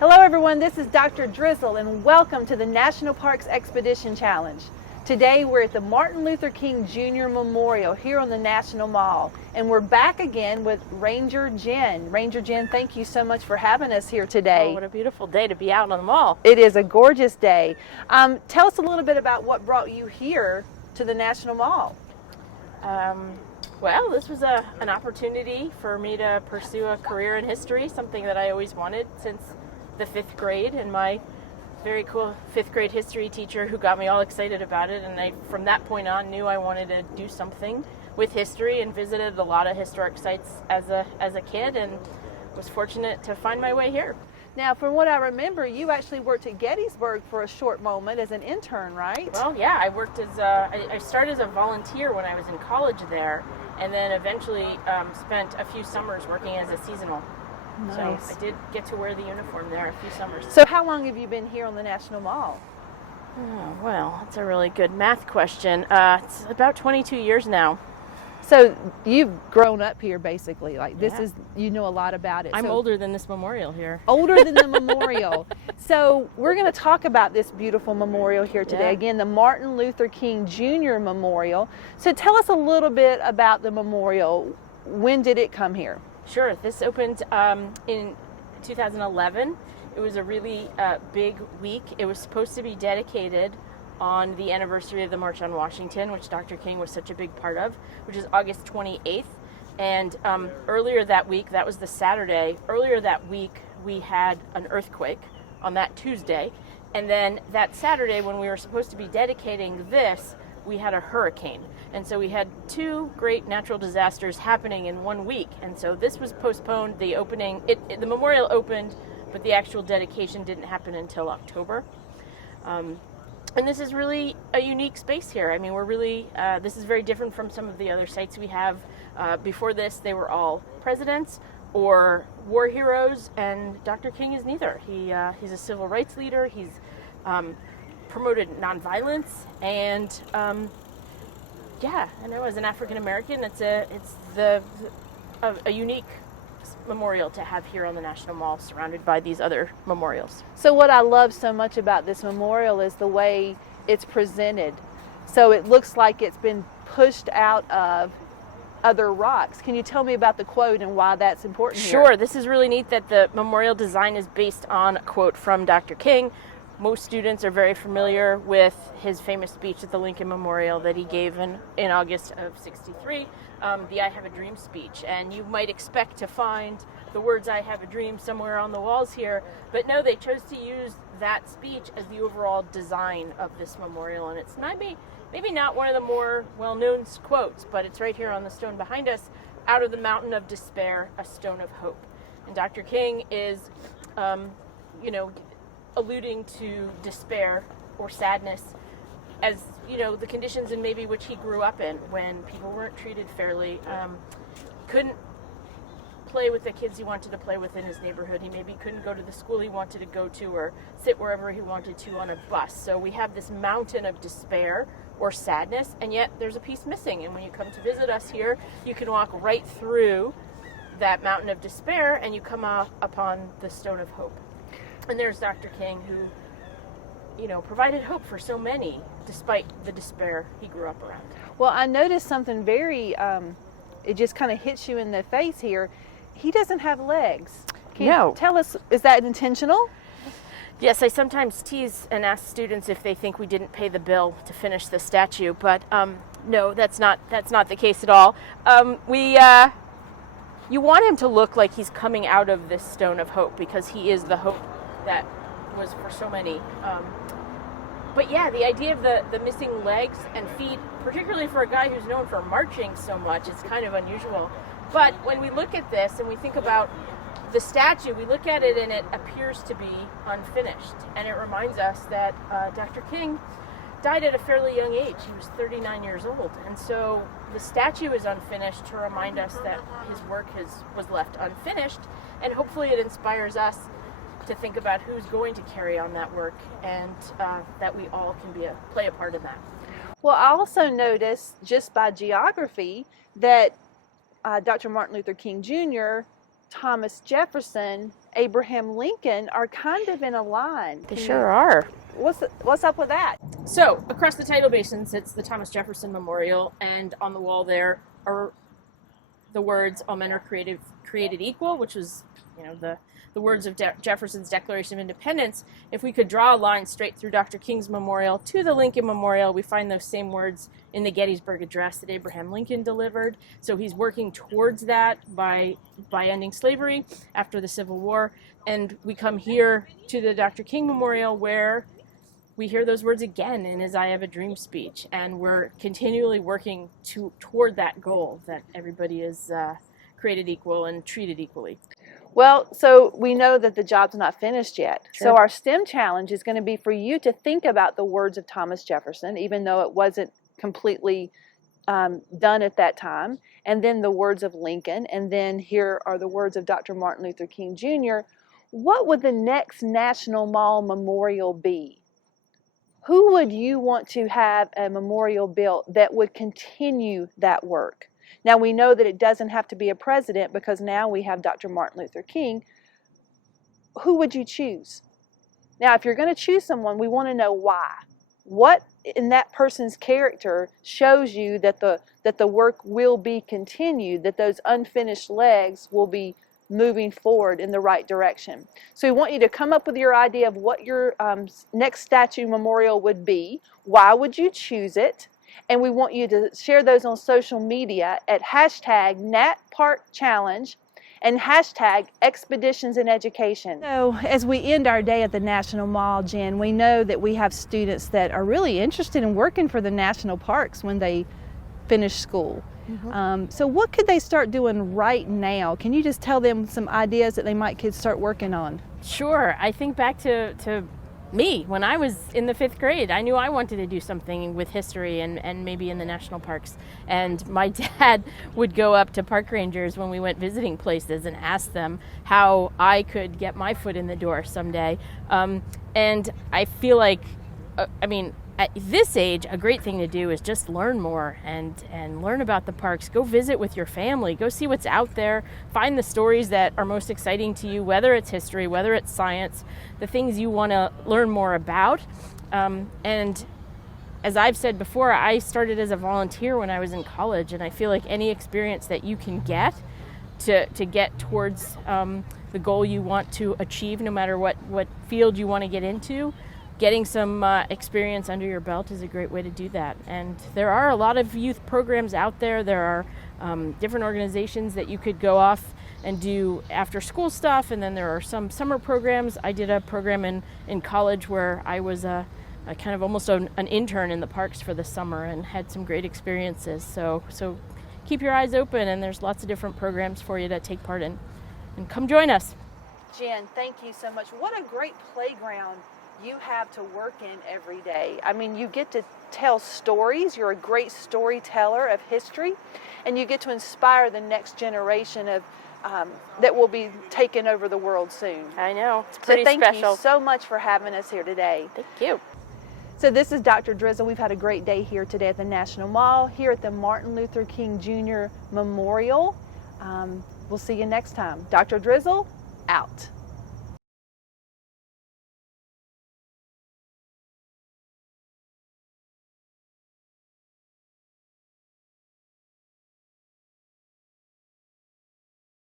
Hello everyone, this is Dr. Drizzle and welcome to the National Parks Expedition Challenge. Today we're at the Martin Luther King Jr. Memorial here on the National Mall, and we're back again with Ranger Jen. Ranger Jen, thank you so much for having us here today. Oh, what a beautiful day to be out on the mall. It is a gorgeous day. Tell us a little bit about what brought you here to the National Mall. Well, this was an opportunity for me to pursue a career in history, something that I always wanted since the 5th grade, and my very cool 5th grade history teacher who got me all excited about it, and I from that point on knew I wanted to do something with history, and visited a lot of historic sites as a kid, and was fortunate to find my way here. Now, from what I remember, you actually worked at Gettysburg for a short moment as an intern, right? Well, yeah, I worked as I started as a volunteer when I was in college there, and then eventually spent a few summers working as a seasonal. Nice. So I did get to wear the uniform there a few summers. So how long have you been here on the National Mall? Oh, well, that's a really good math question. It's about 22 years now. So you've grown up here basically, like this Yeah. is, you know a lot about it. I'm So, older than this memorial here. older than the memorial. So we're going to talk about this beautiful memorial here today. Yeah. Again, the Martin Luther King Jr. Memorial. So tell us a little bit about the memorial. When did it come here? Sure, this opened in 2011. It was a really big week. It was supposed to be dedicated on the anniversary of the March on Washington, which Dr. King was such a big part of, which is August 28th. And earlier that week, that was the Saturday, earlier that week we had an earthquake on that Tuesday. And then that Saturday when we were supposed to be dedicating this, we had a hurricane. And so we had two great natural disasters happening in 1 week. And so this was postponed. The opening, the memorial opened, but the actual dedication didn't happen until October. And this is really a unique space here. I mean, we're really, this is very different from some of the other sites we have. Before this, they were all presidents or war heroes, and Dr. King is neither. He's a civil rights leader. He's promoted nonviolence, and yeah, I know as an African American, it's a unique memorial to have here on the National Mall, surrounded by these other memorials. So what I love so much about this memorial is the way it's presented. So it looks like it's been pushed out of other rocks. Can you tell me about the quote and why that's important here? Sure, this is really neat that the memorial design is based on a quote from Dr. King. Most students are very familiar with his famous speech at the Lincoln Memorial that he gave in August of '63, the I Have a Dream speech. And you might expect to find the words I have a dream somewhere on the walls here, but no, they chose to use that speech as the overall design of this memorial. And it's maybe not one of the more well-known quotes, but it's right here on the stone behind us: out of the mountain of despair, a stone of hope. And Dr. King is, alluding to despair or sadness as, the conditions in maybe which he grew up in, when people weren't treated fairly, couldn't play with the kids he wanted to play with in his neighborhood. He maybe couldn't go to the school he wanted to go to or sit wherever he wanted to on a bus. So we have this mountain of despair or sadness, and yet there's a piece missing. And when you come to visit us here, you can walk right through that mountain of despair and you come upon the stone of hope. And there's Dr. King, who, provided hope for so many, despite the despair he grew up around. Well, I noticed something very, it just kind of hits you in the face here. He doesn't have legs. Can you tell us, is that intentional? Yes, I sometimes tease and ask students if they think we didn't pay the bill to finish the statue, but no, that's not the case at all. You want him to look like he's coming out of this stone of hope, because he is the hope that was for so many. But yeah, the idea of the missing legs and feet, particularly for a guy who's known for marching so much, is kind of unusual. But when we look at this and we think about the statue, we look at it and it appears to be unfinished. And it reminds us that Dr. King died at a fairly young age. He was 39 years old. And so the statue is unfinished to remind us that his work was left unfinished. And hopefully it inspires us to think about who's going to carry on that work, and that we all can play a part in that. Well, I also noticed just by geography that Dr. Martin Luther King Jr., Thomas Jefferson, Abraham Lincoln are kind of in a line. They sure are. What's up with that? So across the tidal basin sits the Thomas Jefferson Memorial, and on the wall there are the words "All men are created equal," which was, the words of Jefferson's Declaration of Independence. If we could draw a line straight through Dr. King's memorial to the Lincoln Memorial, we find those same words in the Gettysburg Address that Abraham Lincoln delivered. So he's working towards that by ending slavery after the Civil War. And we come here to the Dr. King Memorial, where we hear those words again in his I Have a Dream speech. And we're continually working toward that goal, that everybody is created equal and treated equally. Well, so we know that the job's not finished yet. Sure. So our STEM challenge is going to be for you to think about the words of Thomas Jefferson, even though it wasn't completely done at that time, and then the words of Lincoln, and then here are the words of Dr. Martin Luther King Jr. What would the next National Mall memorial be? Who would you want to have a memorial built that would continue that work? Now, we know that it doesn't have to be a president, because now we have Dr. Martin Luther King. Who would you choose? Now, if you're going to choose someone, we want to know why. What in that person's character shows you that the work will be continued, that those unfinished legs will be moving forward in the right direction. So we want you to come up with your idea of what your next statue memorial would be. Why would you choose it? And we want you to share those on social media at #NatParkChallenge and #ExpeditionsInEducation. So as we end our day at the National Mall, Jen, we know that we have students that are really interested in working for the national parks when they finish school. Mm-hmm. So what could they start doing right now? Can you just tell them some ideas that they could start working on? Sure. I think back to me, when I was in the 5th grade, I knew I wanted to do something with history and maybe in the national parks. And my dad would go up to park rangers when we went visiting places and ask them how I could get my foot in the door someday. And I feel like, at this age, a great thing to do is just learn more and learn about the parks. Go visit with your family. Go see what's out there. Find the stories that are most exciting to you, whether it's history, whether it's science, the things you want to learn more about. And as I've said before, I started as a volunteer when I was in college, and I feel like any experience that you can get to get towards the goal you want to achieve, no matter what field you want to get into, getting some experience under your belt is a great way to do that. And there are a lot of youth programs out there. There are different organizations that you could go off and do after school stuff, and then there are some summer programs. I did a program in college where I was a kind of almost an intern in the parks for the summer and had some great experiences. So keep your eyes open, and there's lots of different programs for you to take part in. And come join us. Jen, thank you so much. What a great playground you have to work in every day. I mean, you get to tell stories. You're a great storyteller of history, and you get to inspire the next generation of that will be taking over the world soon. I know. It's pretty special. Thank you so much for having us here today. Thank you. So this is Dr. Drizzle. We've had a great day here today at the National Mall, here at the Martin Luther King Jr. Memorial. We'll see you next time. Dr. Drizzle, out.